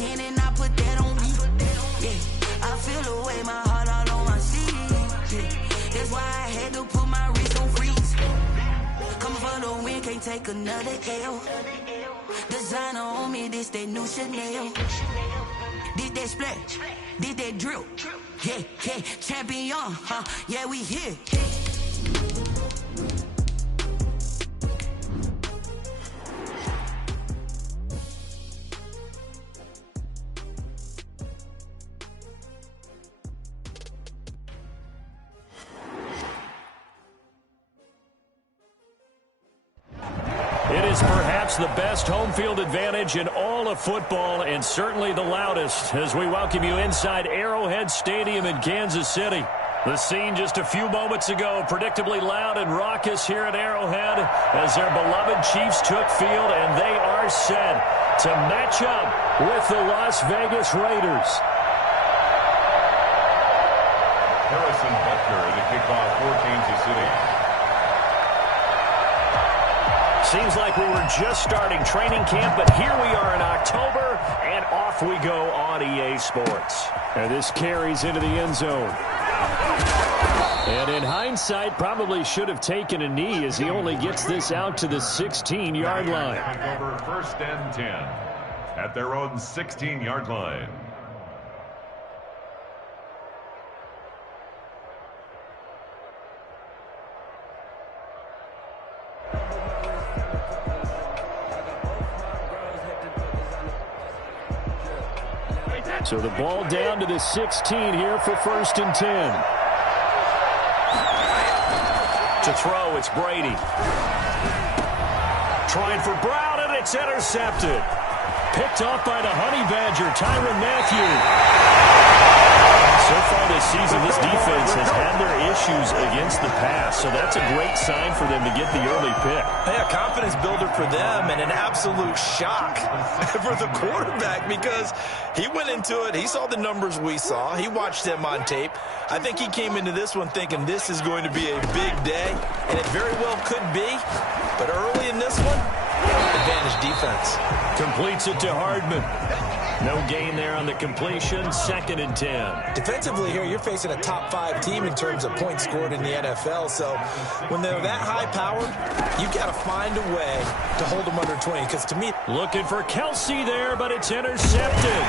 again and I put that on me. Yeah, I feel the way, my heart all on my sleeve. Yeah, that's why I had to put my wrist on freeze. Coming for the win, can't take another L. Designer on me, this that new Chanel. Did that splash, did that drill. Yeah, yeah, champion, huh? Yeah, we here. It is perhaps the best home field advantage in all of football, and certainly the loudest, as we welcome you inside Arrowhead Stadium in Kansas City. The scene just a few moments ago, predictably loud and raucous here at Arrowhead as their beloved Chiefs took field, and they are set to match up with the Las Vegas Raiders. Harrison Butker to kick off for Kansas City. Seems like we were just starting training camp, but here we are in October, and off we go on EA Sports. And this carries into the end zone. And in hindsight, probably should have taken a knee as he only gets this out to the 16-yard line. Over 1st and 10 at their own 16-yard line. So the ball down to the 16 here for 1st and 10. To throw, it's Brady. Trying for Brown, and it's intercepted. Picked off by the Honey Badger, Tyrann Mathieu. So far this season, this defense has had their issues against the pass, so that's a great sign for them to get the early pick. Yeah, confidence builder for them and an absolute shock for the quarterback because he went into it. He saw the numbers we saw. He watched them on tape. I think he came into this one thinking this is going to be a big day, and it very well could be. But early in this one, advantage defense. Completes it to Hardman. No gain there on the completion. 2nd and 10. Defensively here, you're facing a top 5 team in terms of points scored in the NFL. So when they're that high-powered, you've got to find a way to hold them under 20. Because to me, looking for Kelsey there, but it's intercepted.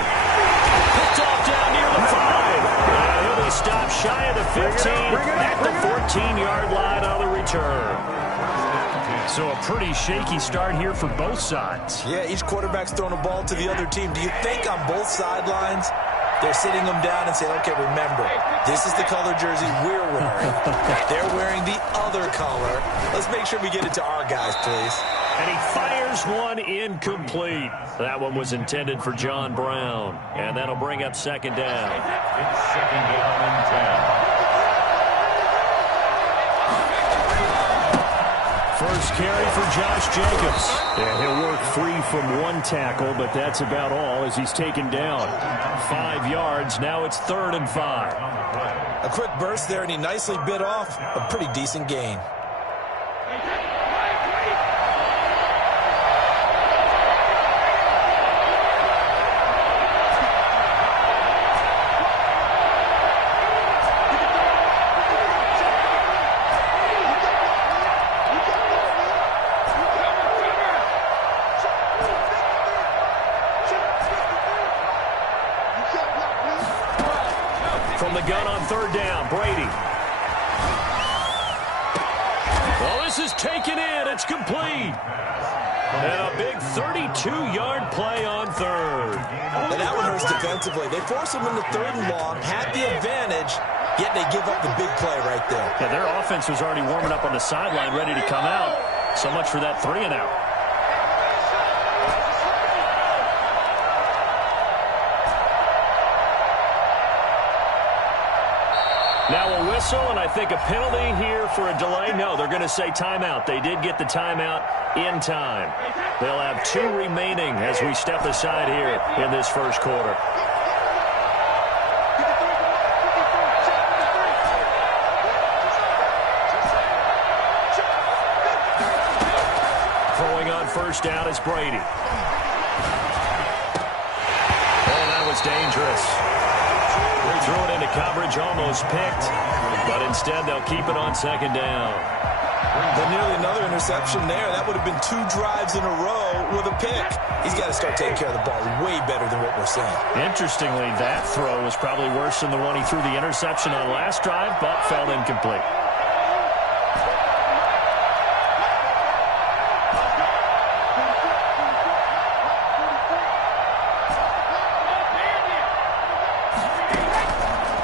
Picked off down near the 5. He'll be stopped shy of the 15 at the 14-yard line on the return. So a pretty shaky start here for both sides. Yeah, each quarterback's throwing a ball to the other team. Do you think on both sidelines they're sitting them down and saying, okay, remember, this is the color jersey we're wearing. They're wearing the other color. Let's make sure we get it to our guys, please. And he fires one incomplete. That one was intended for John Brown. And that'll bring up 2nd down. It's 2nd down and 10. First carry for Josh Jacobs. And he'll work free from one tackle, but that's about all as he's taken down. 5 yards. Now it's 3rd and 5. A quick burst there, and he nicely bit off a pretty decent gain. From the gun on 3rd down, Brady. Well, this is taken in. It's complete. And a big 32-yard play on 3rd. And that one hurts defensively. They force him into 3rd and long, had the advantage, yet they give up the big play right there. Yeah, their offense was already warming up on the sideline, ready to come out. So much for that 3-and-out. Now a whistle, and I think a penalty here for a delay. No, they're going to say timeout. They did get the timeout in time. They'll have 2 remaining as we step aside here in this first quarter. Throwing on 1st down is Brady. dangerous. They threw it into coverage, almost picked, but instead they'll keep it on second down. But nearly another interception there. That would have been 2 drives in a row with a pick. He's got to start taking care of the ball way better than what we're seeing. Interestingly, that throw was probably worse than the one he threw the interception on last drive, but fell incomplete.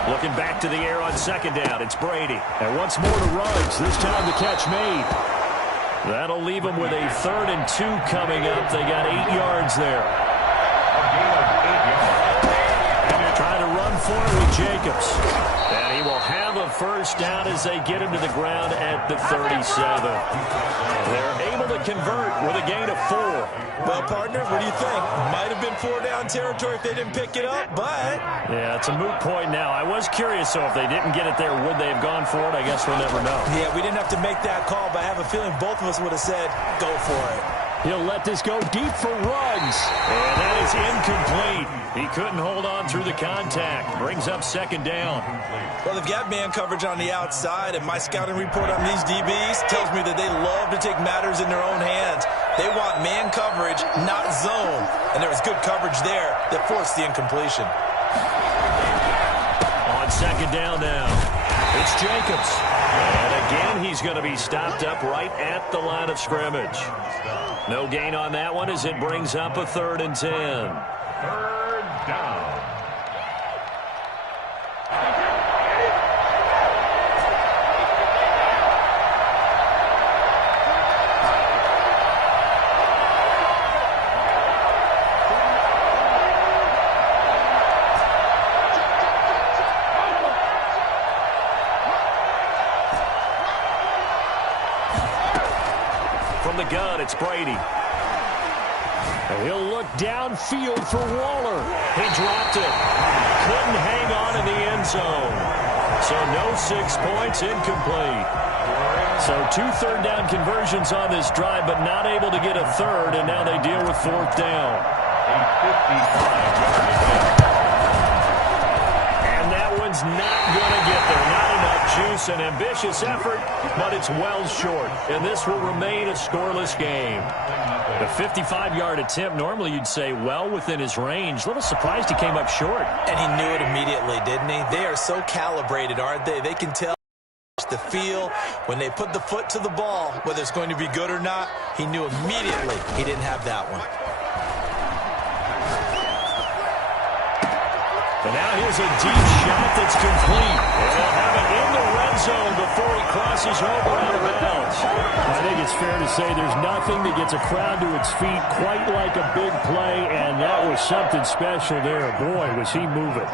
Looking back to the air on second down, it's Brady. And once more to Ruggs, this time the catch made. That'll leave them with a 3rd and 2 coming up. They got 8 yards there. Trying to run for it with Jacobs. And he will have a first down as they get him to the ground at the 37. They're able to convert with a gain of 4. Well, partner, what do you think? Might have been 4-down territory if they didn't pick it up, but... Yeah, it's a moot point now. I was curious, so if they didn't get it there, would they have gone for it? I guess we'll never know. Yeah, we didn't have to make that call, but I have a feeling both of us would have said, go for it. He'll let this go deep for Ruggs. And that is incomplete. He couldn't hold on through the contact. Brings up second down. Well, they've got man coverage on the outside, and my scouting report on these DBs tells me that they love to take matters in their own hands. They want man coverage, not zone. And there was good coverage there that forced the incompletion. On second down now, it's Jacobs. And again, he's going to be stopped up right at the line of scrimmage. No gain on that one as it brings up a 3rd and 10. 3rd down. From the gun, it's Brady. And he'll look downfield for Waller. He dropped it. Couldn't hang on in the end zone. So no 6 points, incomplete. So 2 third-down conversions on this drive, but not able to get a 3rd, and now they deal with 4th down. A 55-yard. And that one's not going to get there. Not enough juice, an ambitious effort, but it's well short. And this will remain a scoreless game. The 55-yard attempt, normally you'd say well within his range. A little surprised he came up short. And he knew it immediately, didn't he? They are so calibrated, aren't they? They can tell the feel when they put the foot to the ball, whether it's going to be good or not. He knew immediately he didn't have that one. And now here's a deep shot that's complete. And they'll have it in the red zone before he crosses over out of bounds. I think it's fair to say there's nothing that gets a crowd to its feet quite like a big play, and that was something special there. Boy, was he moving.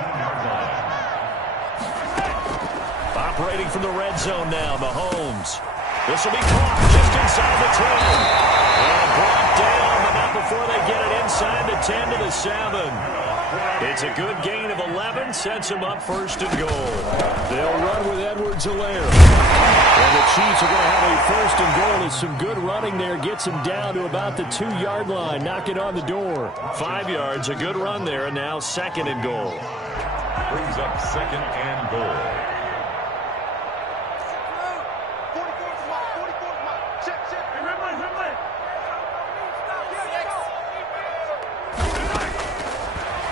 Operating from the red zone now, Mahomes. This will be caught just inside the 10. And brought down, but not before they get it inside the 10 to the 7. It's a good gain of 11, sets him up 1st and goal. They'll run with Edwards-Helaire. And the Chiefs are going to have a 1st and goal as some good running there gets him down to about the 2-yard line. Knock it on the door. 5 yards, a good run there, and now 2nd and goal. Brings up 2nd and goal.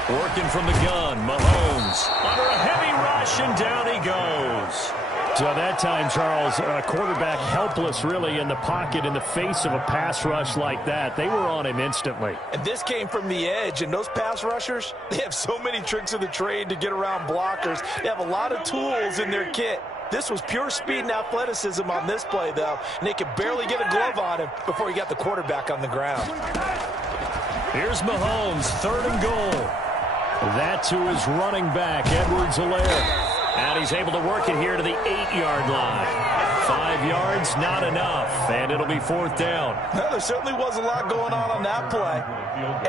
Working from the gun, Mahomes under a heavy rush, and down he goes. So that time, Charles, a quarterback helpless really in the pocket in the face of a pass rush like that. They were on him instantly. And this came from the edge, and those pass rushers, they have so many tricks of the trade to get around blockers. They have a lot of tools in their kit. This was pure speed and athleticism on this play, though, and they could barely get a glove on him before he got the quarterback on the ground. Here's Mahomes, 3rd and goal. That to his running back, Edwards-Helaire. And he's able to work it here to the 8-yard line. 5 yards, not enough, and it'll be 4th down. Well, there certainly was a lot going on that play.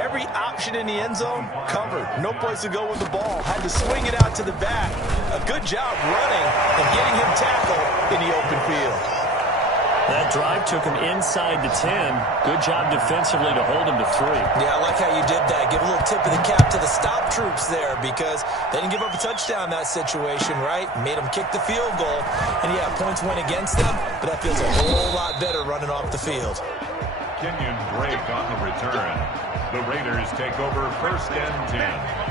Every option in the end zone covered. No place to go with the ball. Had to swing it out to the back. A good job running and getting him tackled in the open field. That drive took him inside the 10. Good job defensively to hold him to 3. Yeah, I like how you did that. Give a little tip of the cap to the stop troops there because they didn't give up a touchdown in that situation, right? Made them kick the field goal. And, yeah, points went against them, but that feels a whole lot better running off the field. Kenyon Drake on the return. The Raiders take over 1st and 10.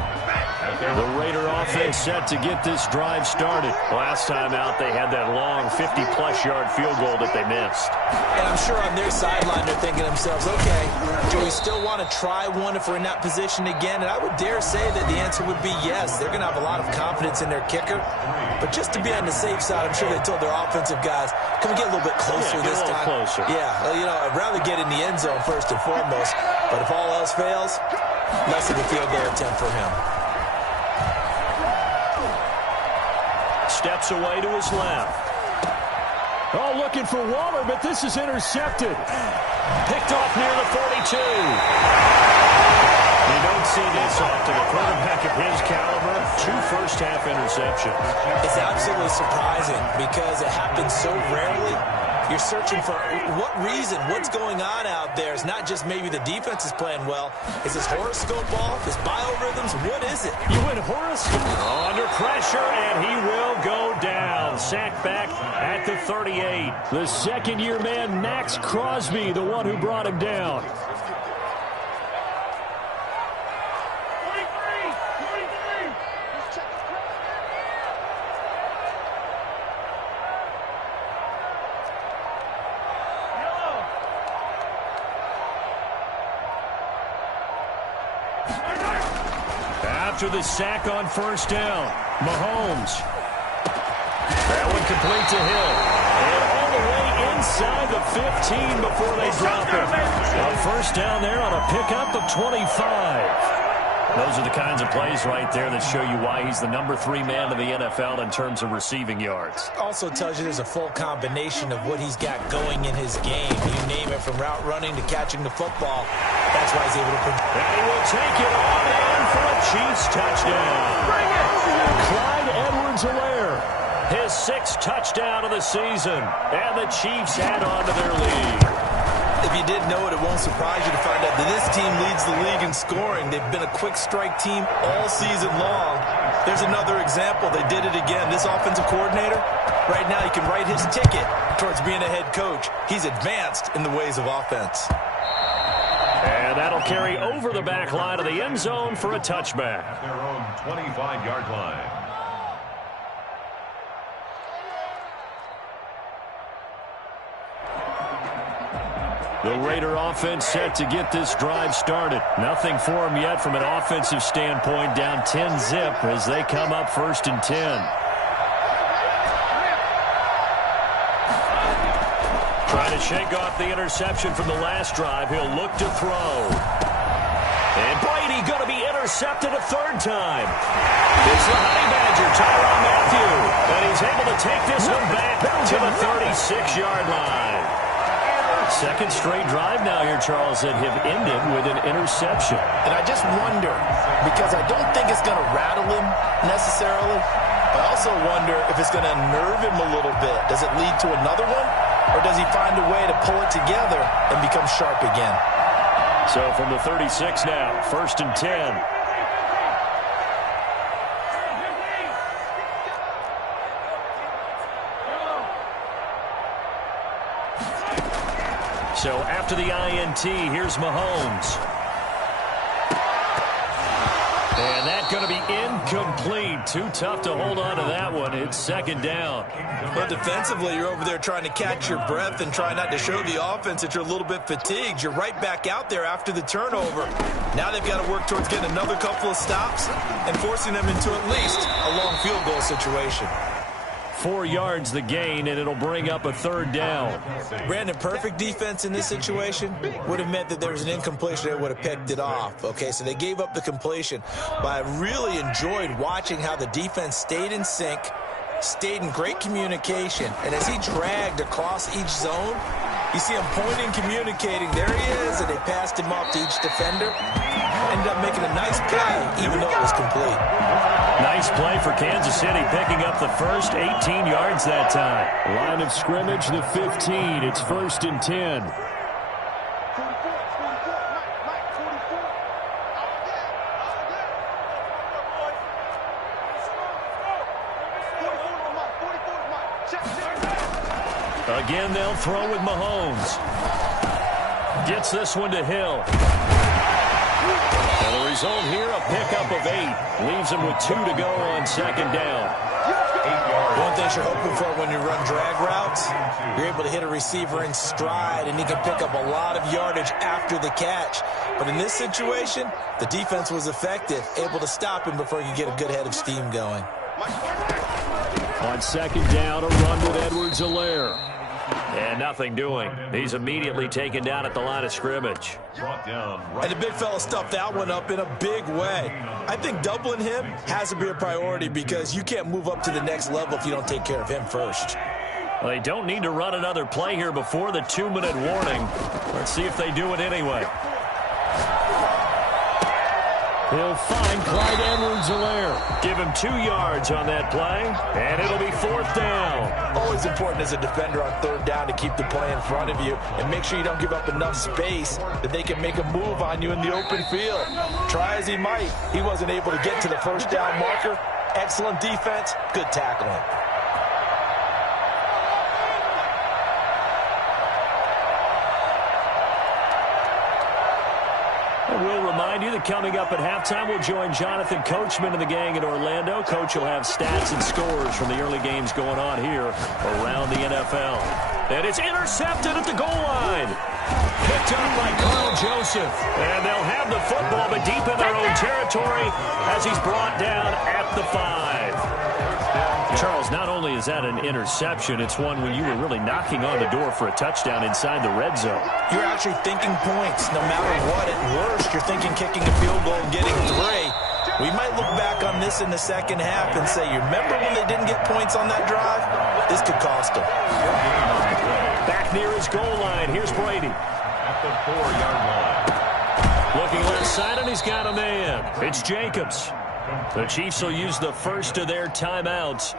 The Raider offense set to get this drive started. Last time out, they had that long 50-plus yard field goal that they missed. And I'm sure on their sideline they're thinking to themselves, okay, do we still want to try one if we're in that position again? And I would dare say that the answer would be yes. They're going to have a lot of confidence in their kicker. But just to be on the safe side, I'm sure they told their offensive guys, can we get a little bit closer this time? Closer. Yeah, I'd rather get in the end zone first and foremost. But if all else fails, less of a field goal attempt for him. Steps away to his left. Oh, looking for Waller, but this is intercepted. Picked off near the 42. You don't see this often. A quarterback of his caliber, 2 first-half interceptions. It's absolutely surprising because it happens so rarely. You're searching for what reason, what's going on out there. It's not just maybe the defense is playing well. Is his horoscope off? His biorhythms? What is it? You went horoscope. Under pressure, and he will go down. Sacked back at the 38. The second-year man, Max Crosby, the one who brought him down. After the sack on 1st down, Mahomes. That one complete to Hill. And all the way inside the 15 before they drop him. A 1st down there on a pickup of 25. Those are the kinds of plays right there that show you why he's the number 3 man in the NFL in terms of receiving yards. Also tells you there's a full combination of what he's got going in his game. You name it, from route running to catching the football. That's why he's able to... And he will take it on in for a Chiefs touchdown. Bring it! Clyde Edwards-Helaire, his 6th touchdown of the season. And the Chiefs add on to their lead. If you didn't know it, it won't surprise you to find out that this team leads the league in scoring. They've been a quick strike team all season long. There's another example. They did it again. This offensive coordinator, right now he can write his ticket towards being a head coach. He's advanced in the ways of offense. And that'll carry over the back line of the end zone for a touchback. At their own 25-yard line. The Raider offense set to get this drive started. Nothing for them yet from an offensive standpoint, down 10-zip as they come up 1st and 10. Trying to shake off the interception from the last drive. He'll look to throw. And Brady going to be intercepted a 3rd time. It's the Honey Badger, Tyrann Mathieu. And he's able to take this one back to the 36-yard line. Second straight drive now here, Charles, that have ended with an interception. And I just wonder, because I don't think it's going to rattle him necessarily, I also wonder if it's going to unnerve him a little bit. Does it lead to another one? Or does he find a way to pull it together and become sharp again? So from the 36 now, 1st and 10. So after the INT, here's Mahomes. And that's going to be incomplete. Too tough to hold on to that one. It's 2nd down. Well, defensively, you're over there trying to catch your breath and try not to show the offense that you're a little bit fatigued. You're right back out there after the turnover. Now they've got to work towards getting another couple of stops and forcing them into at least a long field goal situation. 4 yards the gain, and it'll bring up a 3rd down. Brandon, perfect defense in this situation would have meant that there was an incompletion that would have picked it off. Okay, so they gave up the completion. But I really enjoyed watching how the defense stayed in sync, stayed in great communication. And as he dragged across each zone, you see him pointing, communicating. There he is, and they passed him off to each defender. ended up making a nice play, even though it was complete. Nice play for Kansas City, picking up the first 18 yards that time. Line of scrimmage, the 15. It's 1st and 10. Again, they'll throw with Mahomes. Gets this one to Hill. And the result here, a pickup of 8. Leaves him with 2 to go on 2nd down. One thing you're hoping for when you run drag routes, you're able to hit a receiver in stride, and he can pick up a lot of yardage after the catch. But in this situation, the defense was effective, able to stop him before he could get a good head of steam going. On 2nd down, a run with Edwards-Helaire. And nothing doing. He's immediately taken down at the line of scrimmage. And the big fella stuffed that one up in a big way. I think doubling him has to be a priority because you can't move up to the next level if you don't take care of him first. Well, they don't need to run another play here before the 2-minute warning. Let's see if they do it anyway. He'll find Clyde Edwards-Helaire. Give him 2 yards on that play, and it'll be 4th down. Always important as a defender on 3rd down to keep the play in front of you and make sure you don't give up enough space that they can make a move on you in the open field. Try as he might, he wasn't able to get to the 1st down marker. Excellent defense, good tackling. We'll remind you that coming up at halftime, we'll join Jonathan Coachman and the gang in Orlando. Coach will have stats and scores from the early games going on here around the NFL. And it's intercepted at the goal line. Picked up by Carl Joseph. And they'll have the football, but deep in their own territory as he's brought down at the 5. Charles, not only is that an interception, it's one when you were really knocking on the door for a touchdown inside the red zone. You're actually thinking points. No matter what, at worst, you're thinking kicking a field goal and getting 3. We might look back on this in the second half and say, you remember when they didn't get points on that drive? This could cost them. Back near his goal line. Here's Brady. At the 4-yard line. Looking left side, and he's got a man. It's Jacobs. The Chiefs will use the first of their timeouts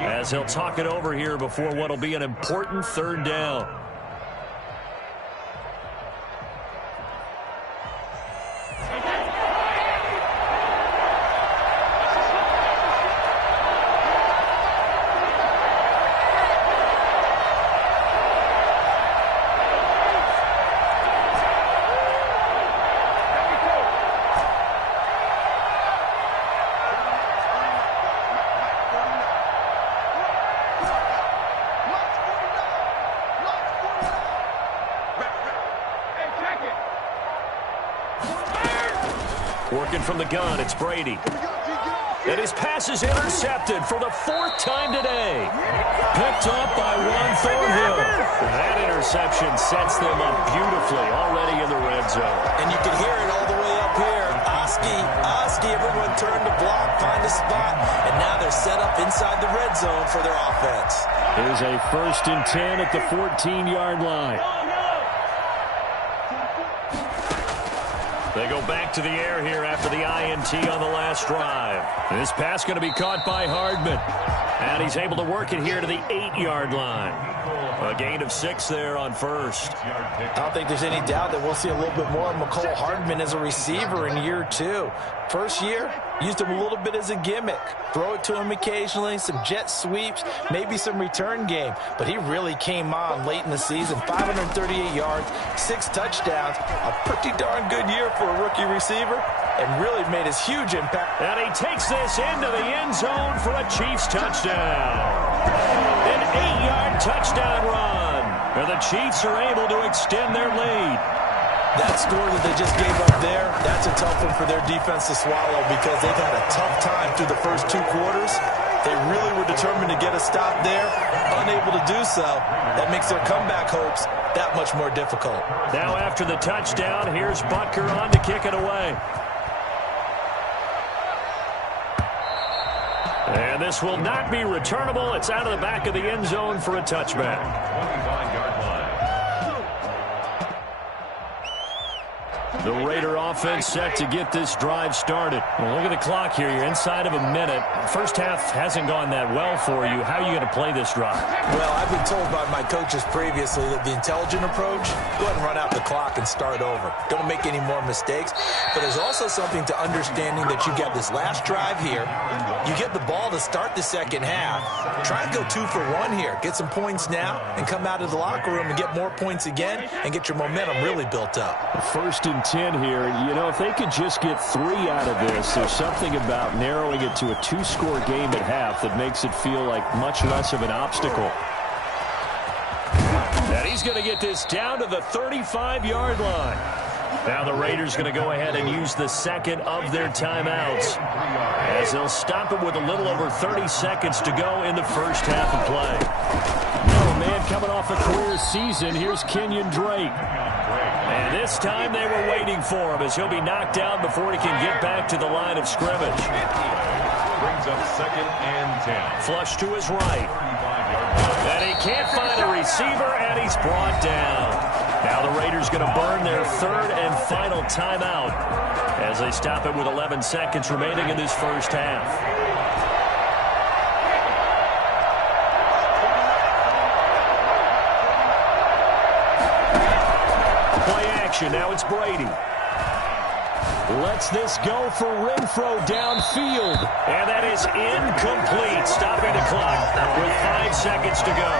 as they'll talk it over here before what will be an important 3rd down. Working from the gun, it's Brady. And his pass is intercepted for the 4th time today. Picked up by Juan Thornhill. That interception sets them up beautifully already in the red zone. And you can hear it all the way up here. Oski, everyone turned to block, find a spot, and now they're set up inside the red zone for their offense. Here's a 1st and 10 at the 14-yard line. They go back to the air here after the INT on the last drive. This pass going to be caught by Hardman. And he's able to work it here to the 8-yard line. A gain of 6 there on 1st. I don't think there's any doubt that we'll see a little bit more of Mecole Hardman as a receiver in year 2. First year, used him a little bit as a gimmick. Throw it to him occasionally, some jet sweeps, maybe some return game. But he really came on late in the season. 538 yards, 6 touchdowns. A pretty darn good year for a rookie receiver. And really made his huge impact. And he takes this into the end zone for a Chiefs touchdown. An 8-yard touchdown run. And the Chiefs are able to extend their lead. That score that they just gave up there, that's a tough one for their defense to swallow because they've had a tough time through the first 2 quarters. They really were determined to get a stop there, unable to do so. That makes their comeback hopes that much more difficult. Now after the touchdown, here's Butker on to kick it away. And this will not be returnable. It's out of the back of the end zone for a touchback. 29-yard line. The Raider offense set to get this drive started. Well, look at the clock here. You're inside of a minute. First half hasn't gone that well for you. How are you going to play this drive? Well, I've been told by my coaches previously that the intelligent approach, go ahead and run out the clock and start over. Don't make any more mistakes. But there's also something to understanding that you get this last drive here. You get the ball to start the second half. Try and go 2 for 1 here. Get some points now and come out of the locker room and get more points again and get your momentum really built up. 1st and 10 here. You know, if they could just get 3 out of this, there's something about narrowing it to a 2-score game at half that makes it feel like much less of an obstacle. And he's going to get this down to the 35-yard line. Now the Raiders going to go ahead and use the second of their timeouts as they'll stop it with a little over 30 seconds to go in the first half of play. Oh, man, coming off a career season, here's Kenyon Drake. And this time they were waiting for him as he'll be knocked down before he can get back to the line of scrimmage. Brings up 2nd and 10. Flush to his right. And he can't find a receiver, and he's brought down. Now the Raiders going to burn their 3rd and final timeout as they stop it with 11 seconds remaining in this first half. Now it's Brady. Lets this go for Renfro downfield. And that is incomplete, stopping the clock with 5 seconds to go.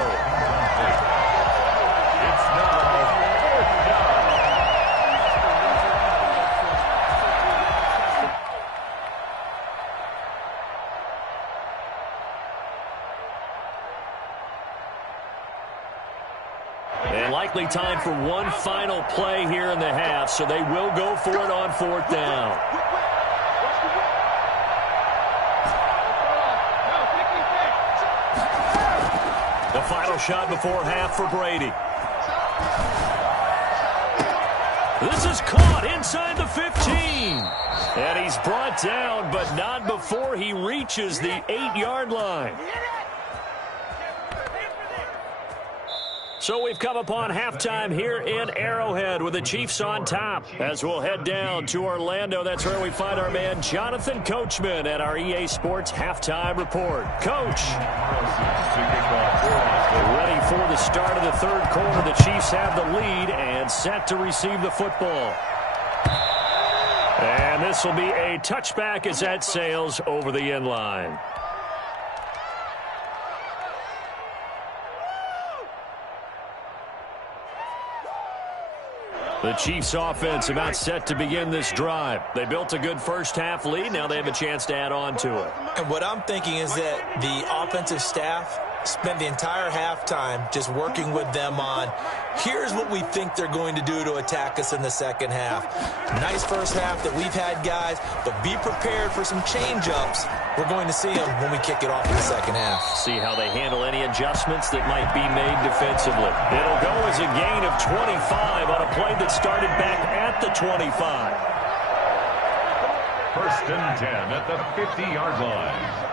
It's now 4th down. And likely time for one final play here in the half, so they will go for it on 4th down. The final shot before half for Brady. This is caught inside the 15. And he's brought down, but not before he reaches the 8-yard line. So we've come upon halftime here in Arrowhead with the Chiefs on top. As we'll head down to Orlando, that's where we find our man Jonathan Coachman at our EA Sports Halftime Report. Coach. Ready for the start of the 3rd quarter. The Chiefs have the lead and set to receive the football. And this will be a touchback as that sails over the end line. The Chiefs offense about set to begin this drive. They built a good first half lead. Now they have a chance to add on to it. And what I'm thinking is that the offensive staff spent the entire halftime just working with them on, here's what we think they're going to do to attack us in the second half. Nice first half that we've had, guys, but be prepared for some change-ups. We're going to see them when we kick it off in the second half. See how they handle any adjustments that might be made defensively. It'll go as a gain of 25 on a play that started back at the 25. 1st and 10 at the 50-yard line.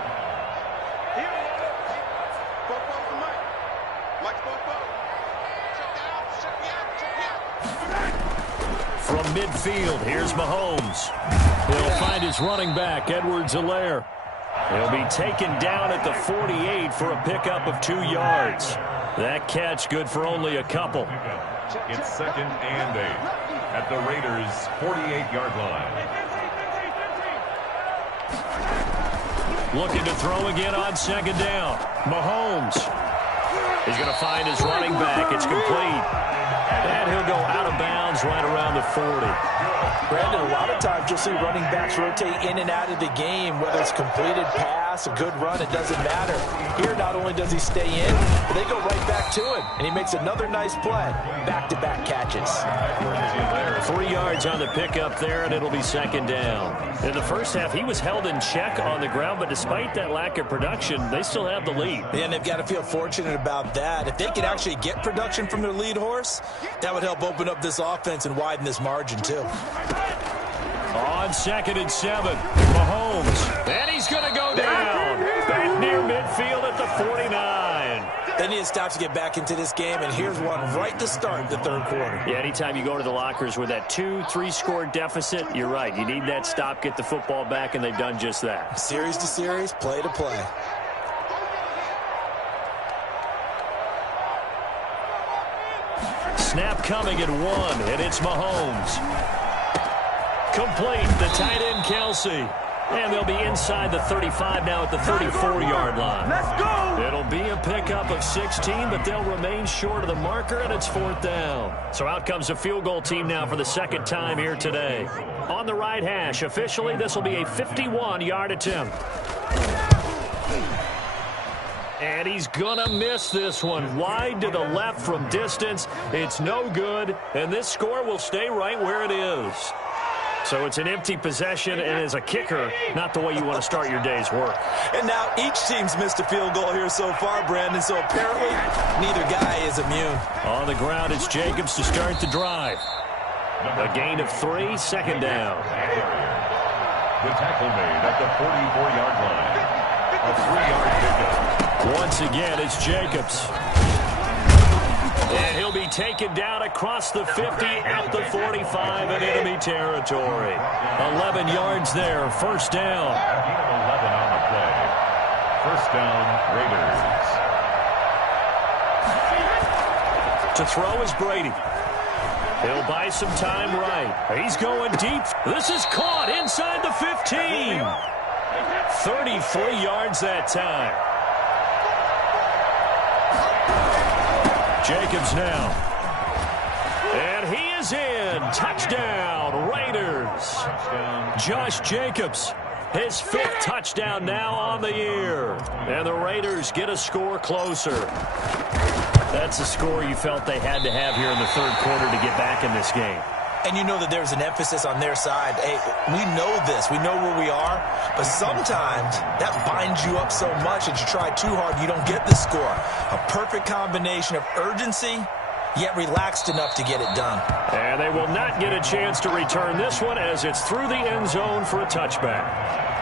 From midfield, here's Mahomes. He'll find his running back, Edwards-Helaire. He'll be taken down at the 48 for a pickup of 2 yards. That catch good for only a couple. It's 2nd and 8 at the Raiders' 48-yard line. Looking to throw again on 2nd down. Mahomes. He's going to find his running back. It's complete. And he'll go out of bounds right around the 40. Brandon, a lot of times you'll see running backs rotate in and out of the game, whether it's completed pass, a good run, it doesn't matter. Here, not only does he stay in, but they go right back to him, and he makes another nice play. Back-to-back catches. 3 yards on the pickup there, and it'll be 2nd down. In the first half, he was held in check on the ground, but despite that lack of production, they still have the lead. And they've got to feel fortunate about that. If they could actually get production from their lead horse, that would help open up this offense and widen this margin, too. On 2nd and 7, Mahomes. And he's going to go down. Back near midfield at the 49. They need to needed stops to get back into this game, and here's one right to start the third quarter. Yeah, anytime you go to the lockers with that 2-3 score deficit, you're right. You need that stop, get the football back, and they've done just that. Series to series, play to play. Snap coming at 1, and it's Mahomes. Complete, the tight end Kelsey. And they'll be inside the 35 now at the 34-yard line. Let's go! It'll be a pickup of 16, but they'll remain short of the marker, and it's 4th down. So out comes a field goal team now for the second time here today. On the right hash, officially, this will be a 51-yard attempt. And he's going to miss this one. Wide to the left from distance. It's no good, and this score will stay right where it is. So it's an empty possession, and as a kicker, not the way you want to start your day's work. And now each team's missed a field goal here so far, Brandon, so apparently neither guy is immune. On the ground, it's Jacobs to start the drive. A gain of 3, second down. The tackle made at the 44-yard line. A 3-yard pickup. Once again, it's Jacobs. And he'll be taken down across the 50 at the 45 in enemy territory. 11 yards there, first down. 11 on the play. First down, Raiders. To throw is Brady. He'll buy some time right. He's going deep. This is caught inside the 15. 33 yards that time. Jacobs now. And he is in. Touchdown, Raiders. Josh Jacobs, his 5th touchdown now on the year. And the Raiders get a score closer. That's a score you felt they had to have here in the third quarter to get back in this game. And you know that there's an emphasis on their side. Hey, we know this. We know where we are. But sometimes that binds you up so much that you try too hard, you don't get the score. A perfect combination of urgency, yet relaxed enough to get it done. And they will not get a chance to return this one as it's through the end zone for a touchback.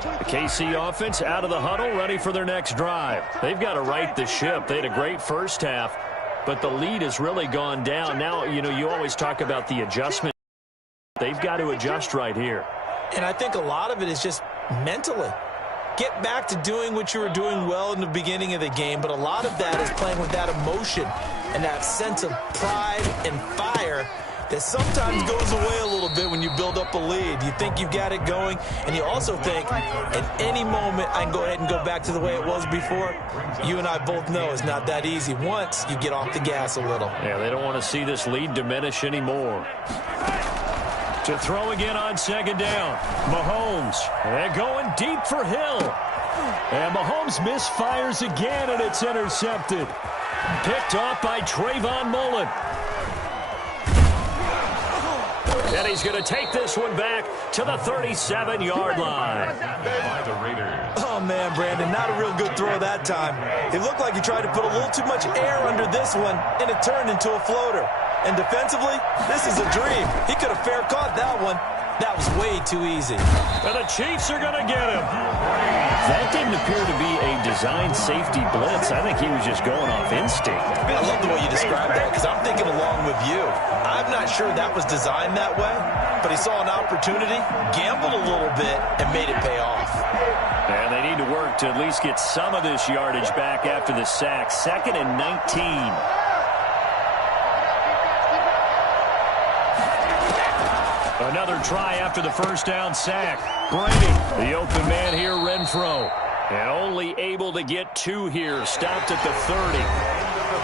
The KC offense out of the huddle, ready for their next drive. They've got to right the ship. They had a great first half, but the lead has really gone down. Now, you know, you always talk about the adjustment. They've got to adjust right here. And I think a lot of it is just mentally. Get back to doing what you were doing well in the beginning of the game, but a lot of that is playing with that emotion and that sense of pride and fire that sometimes goes away a little bit when you build up a lead. You think you've got it going, and you also think at any moment I can go ahead and go back to the way it was before. You and I both know it's not that easy once you get off the gas a little. Yeah, they don't want to see this lead diminish anymore. To throw again on second down, Mahomes. And going deep for Hill. And Mahomes misfires again, and it's intercepted. Picked off by Trayvon Mullen. And he's going to take this one back to the 37-yard line. By the Raiders. Oh, man, Brandon, not a real good throw that time. It looked like he tried to put a little too much air under this one, and it turned into a floater. And defensively, this is a dream. He could have fair caught that one. That was way too easy. And the Chiefs are going to get him. That didn't appear to be a designed safety blitz. I think he was just going off instinct. I love the way you described that because I'm thinking along with you. I'm not sure that was designed that way, but he saw an opportunity, gambled a little bit, and made it pay off. And they need to work to at least get some of this yardage back after the sack. 2nd and 19. Another try after the first down sack. Brady, the open man here, Renfro. And only able to get 2 here. Stopped at the 30.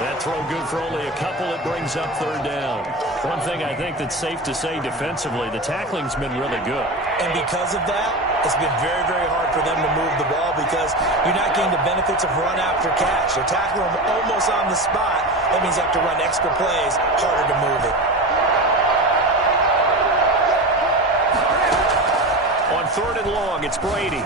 That throw good for only a couple. It brings up third down. One thing I think that's safe to say defensively, the tackling's been really good. And because of that, it's been very, very hard for them to move the ball because you're not getting the benefits of run after catch. They're tackling them almost on the spot. That means you have to run extra plays, harder to move it. On 3rd and long, it's Brady.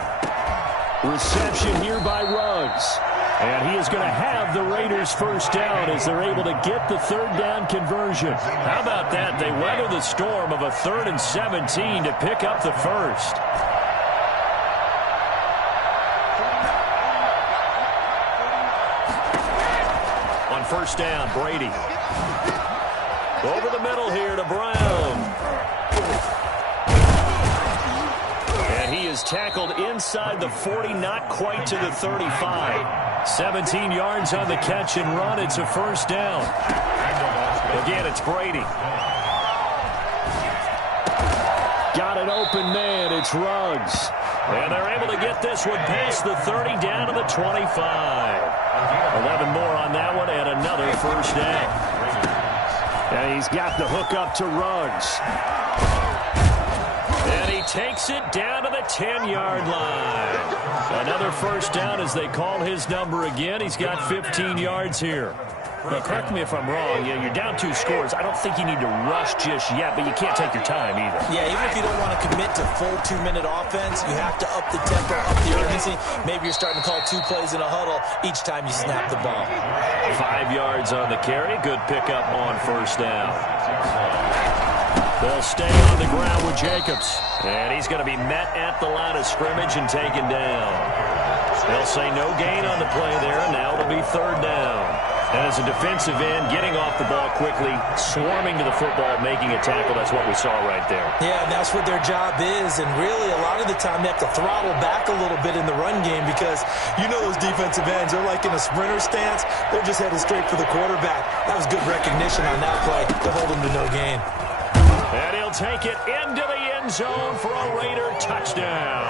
Reception here by Ruggs. And he is going to have the Raiders first down as they're able to get the third down conversion. How about that? They weather the storm of a 3rd and 17 to pick up the first. On first down, Brady. Over the middle here to Brown. And he is tackled inside the 40, not quite to the 35. 17 yards on the catch and run. It's a first down. Again, it's Brady. Got an open man. It's Ruggs. And they're able to get this one past the 30 down to the 25. 11 more on that one and another first down. And he's got the hook up to Ruggs. And he takes it down to the 10-yard line. Another first down as they call his number again. He's got 15 yards here. Now, correct me if I'm wrong. Yeah, you're down 2 scores. I don't think you need to rush just yet, but you can't take your time either. Yeah, even if you don't want to commit to full 2-minute offense, you have to up the tempo, up the urgency. Maybe you're starting to call 2 plays in a huddle each time you snap the ball. 5 yards on the carry. Good pickup on first down. They'll stay on the ground with Jacobs. And he's going to be met at the line of scrimmage and taken down. They'll say no gain on the play there. Now it'll be third down. And as a defensive end, getting off the ball quickly, swarming to the football, making a tackle, that's what we saw right there. Yeah, and that's what their job is. And really, a lot of the time, they have to throttle back a little bit in the run game because you know those defensive ends, they're like in a sprinter stance. They're just headed straight for the quarterback. That was good recognition on that play to hold him to no gain. And he'll take it into the end zone for a Raider touchdown.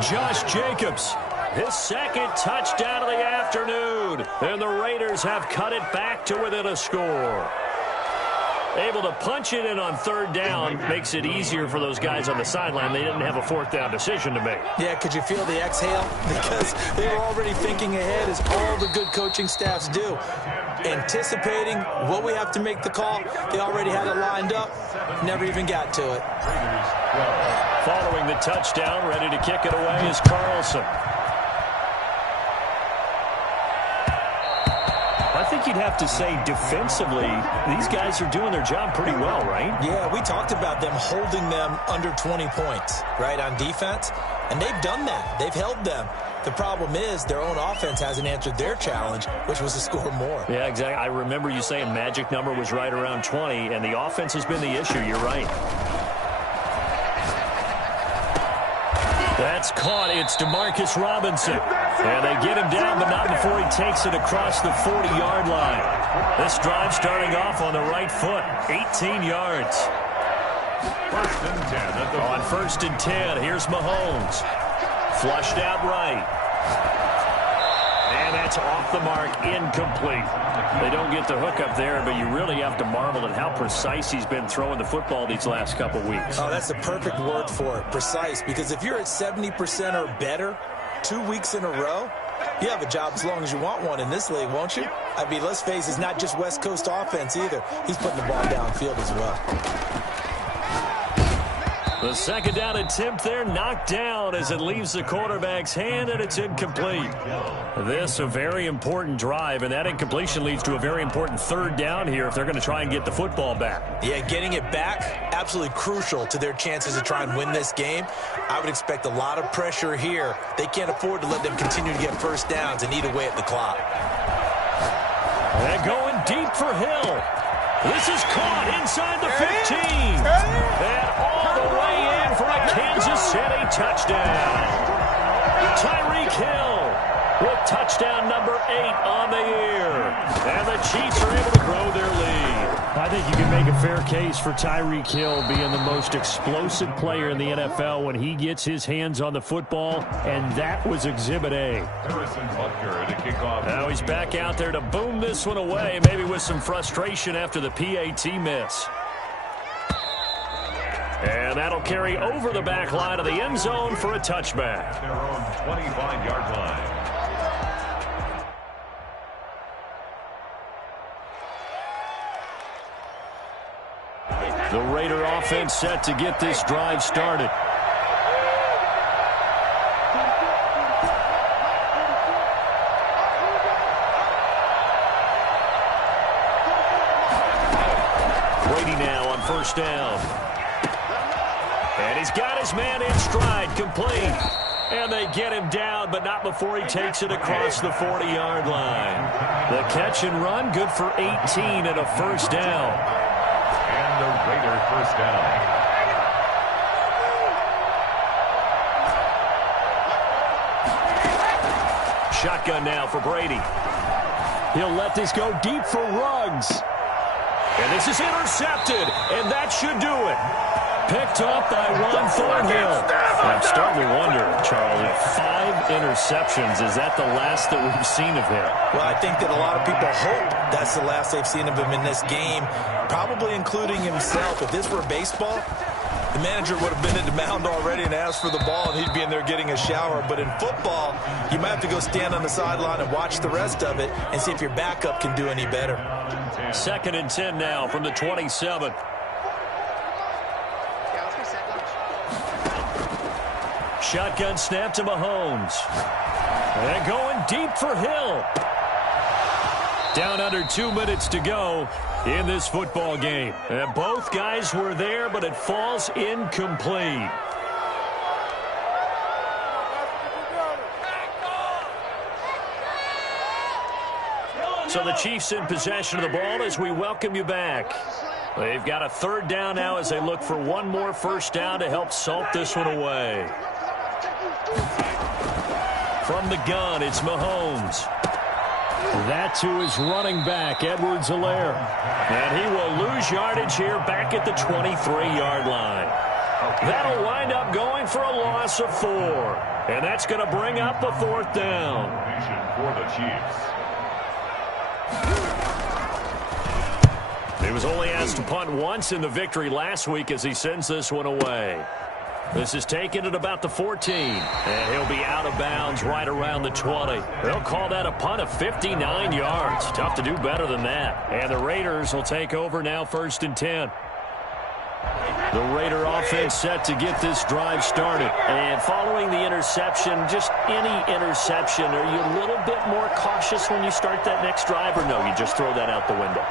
Josh Jacobs, his second touchdown of the afternoon. And the Raiders have cut it back to within a score. Able to punch it in on third down makes it easier for those guys on the sideline. They didn't have a fourth down decision to make. Yeah, could you feel the exhale? Because they were already thinking ahead, as all the good coaching staffs do. Anticipating what we have to make the call. They already had it lined up. Never even got to it. Following the touchdown, ready to kick it away is Carlson. I think you'd have to say defensively, these guys are doing their job pretty well, right? Yeah, we talked about them holding them under 20 points, right, on defense. And they've done that. They've held them. The problem is their own offense hasn't answered their challenge, which was to score more. Yeah, exactly. I remember you saying magic number was right around 20, and the offense has been the issue. You're right. That's caught. It's Demarcus Robinson. And they get him down, but not before he takes it across the 40-yard line. This drive starting off on the right foot. 18 yards. First and 10. On first and 10, here's Mahomes. Flushed out right. And that's off the mark, incomplete. They don't get the hook up there, but you really have to marvel at how precise he's been throwing the football these last couple weeks. Oh, that's the perfect word for it, precise, because if you're at 70% or better 2 weeks in a row, you have a job as long as you want one in this league, won't you? I mean, let's face it, it's not just West Coast offense either. He's putting the ball downfield as well. The second down attempt there knocked down as it leaves the quarterback's hand, and it's incomplete. This a very important drive, and that incompletion leads to a very important third down here if they're going to try and get the football back. Yeah, getting it back, absolutely crucial to their chances to try and win this game. I would expect a lot of pressure here. They can't afford to let them continue to get first downs and eat away at the clock. And going deep for Hill. This is caught inside the 15. And all the way in for a Kansas City touchdown. Tyreek Hill with touchdown number 8 on the year. And the Chiefs are able to grow their lead. I think you can make a fair case for Tyreek Hill being the most explosive player in the NFL when he gets his hands on the football, and that was Exhibit A. Harrison Butker to kick off. Now he's back out there to boom this one away, maybe with some frustration after the PAT miss. And that'll carry over the back line of the end zone for a touchback. Their own 25-yard line. The Raider offense set to get this drive started. first down. And he's got his man in stride, complete. And they get him down, but not before he takes it across the 40-yard line. The catch and run, good for 18 and a first down. And the Raider first down. Shotgun now for Brady. He'll let this go deep for Ruggs. And this is intercepted, and that should do it. Picked up by Juan Thornhill. I'm starting to wonder, Charlie, 5 interceptions. Is that the last that we've seen of him? Well, I think that a lot of people hope that's the last they've seen of him in this game, probably including himself. If this were baseball, the manager would have been at the mound already and asked for the ball, and he'd be in there getting a shower. But in football, you might have to go stand on the sideline and watch the rest of it and see if your backup can do any better. 2nd and 10 now from the 27. Shotgun snap to Mahomes. And going deep for Hill. Down under 2 minutes to go in this football game. And both guys were there, but it falls incomplete. So the Chiefs in possession of the ball as we welcome you back. They've got a 3rd down now as they look for one more first down to help salt this one away. From the gun, it's Mahomes. That to his running back, Edwards-Helaire. And he will lose yardage here back at the 23-yard line. That'll wind up going for a loss of 4. And that's going to bring up the 4th down. For the Chiefs. He was only asked to punt once in the victory last week as he sends this one away. This is taken at about the 14. And he'll be out of bounds right around the 20. They'll call that a punt of 59 yards. Tough to do better than that. And the Raiders will take over now 1st and 10. The Raider offense set to get this drive started. And following the interception, just any interception, are you a little bit more cautious when you start that next drive, or no, you just throw that out the window?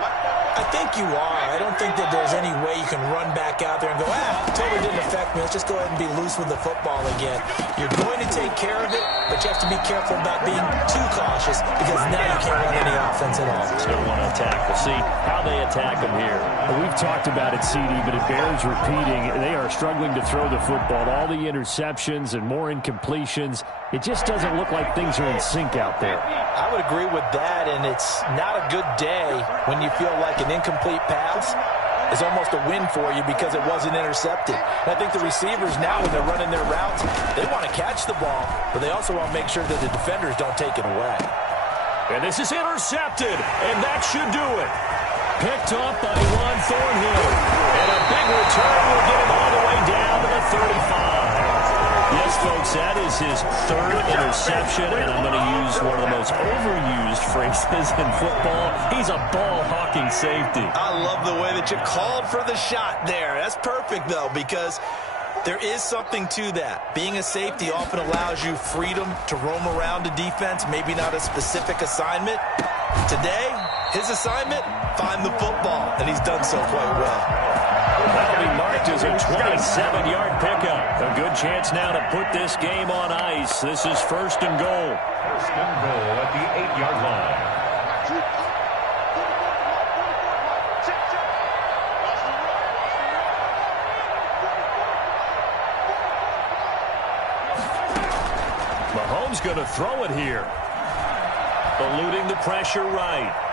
I think you are. I don't think that there's any way you can run back out there and go, totally didn't affect me. Let's just go ahead and be loose with the football again. You're going to take care of it, but you have to be careful about being too cautious because now you can't run any offense at all. Still want to attack. We'll see how they attack him here. Well, we've talked about it, CD, but it bears repeating. They are struggling to throw the football. All the interceptions and more incompletions. It just doesn't look like things are in sync out there. I would agree with that, and it's not a good day when you feel like an incomplete pass is almost a win for you because it wasn't intercepted. And I think the receivers now, when they're running their routes, they want to catch the ball, but they also want to make sure that the defenders don't take it away. And this is intercepted, and that should do it. Picked off by Juan Thornhill. And a big return will get him all the way down to the 35. Yes, folks, that is his 3rd interception, and I'm going to use one of the most overused phrases in football. He's a ball-hawking safety. I love the way that you called for the shot there. That's perfect, though, because there is something to that. Being a safety often allows you freedom to roam around the defense, maybe not a specific assignment. Today, his assignment, find the football, and he's done so quite well. That'll be marked as a 27-yard pickup. A good chance now to put this game on ice. This is 1st and goal. 1st and goal at the 8-yard line. Mahomes going to throw it here. Eluding the pressure right.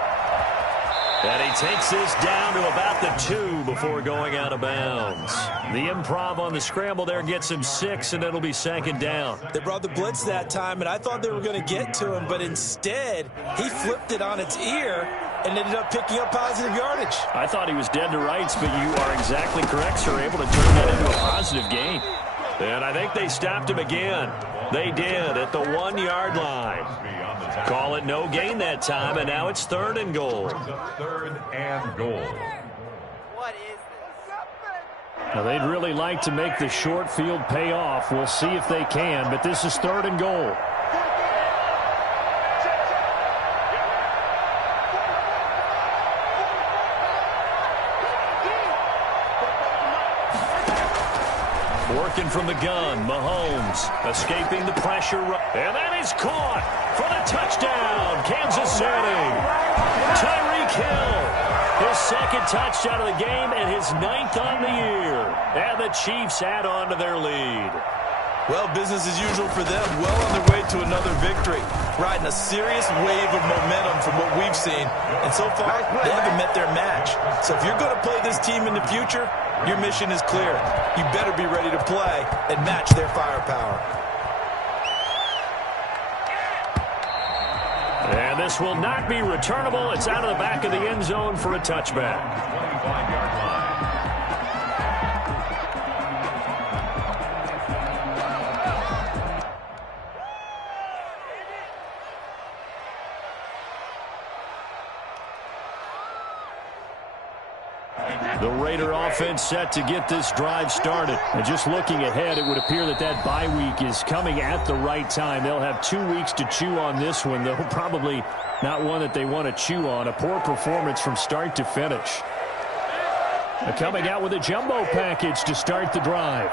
And he takes this down to about the 2 before going out of bounds. The improv on the scramble there gets him 6, and it'll be 2nd down. They brought the blitz that time, and I thought they were going to get to him, but instead, he flipped it on its ear and ended up picking up positive yardage. I thought he was dead to rights, but you are exactly correct, sir. Able to turn that into a positive gain. And I think they stopped him again. They did at the 1-yard line. Call it no gain that time, and now it's 3rd and goal. 3rd and goal. What is this? Now, they'd really like to make the short field pay off. We'll see if they can, but this is 3rd and goal. Working from the gun, Mahomes escaping the pressure. And that is caught for the touchdown, Kansas City. Tyreek Hill, his second touchdown of the game and his 9th on the year. And the Chiefs add on to their lead. Well, business as usual for them. Well on their way to another victory. Riding a serious wave of momentum from what we've seen. And so far, they haven't met their match. So if you're going to play this team in the future, your mission is clear. You better be ready to play and match their firepower. And this will not be returnable. It's out of the back of the end zone for a touchback. 25-yard line. The Raider offense set to get this drive started. And just looking ahead, it would appear that that bye week is coming at the right time. They'll have 2 weeks to chew on this one, though probably not one that they want to chew on. A poor performance from start to finish. They're coming out with a jumbo package to start the drive.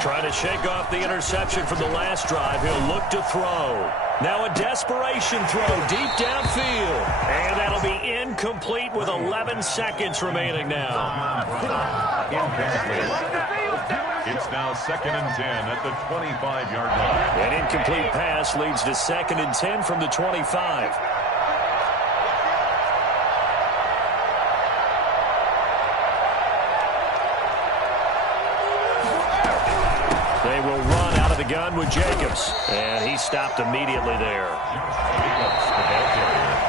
Trying to shake off the interception from the last drive. He'll look to throw. Now a desperation throw deep downfield. And that'll be incomplete with 11 seconds remaining now. It's now 2nd and 10 at the 25-yard line. An incomplete pass leads to 2nd and 10 from the 25. They will run out of the gun with Jacobs. And he stopped immediately there. Jacobs, the ball carrier.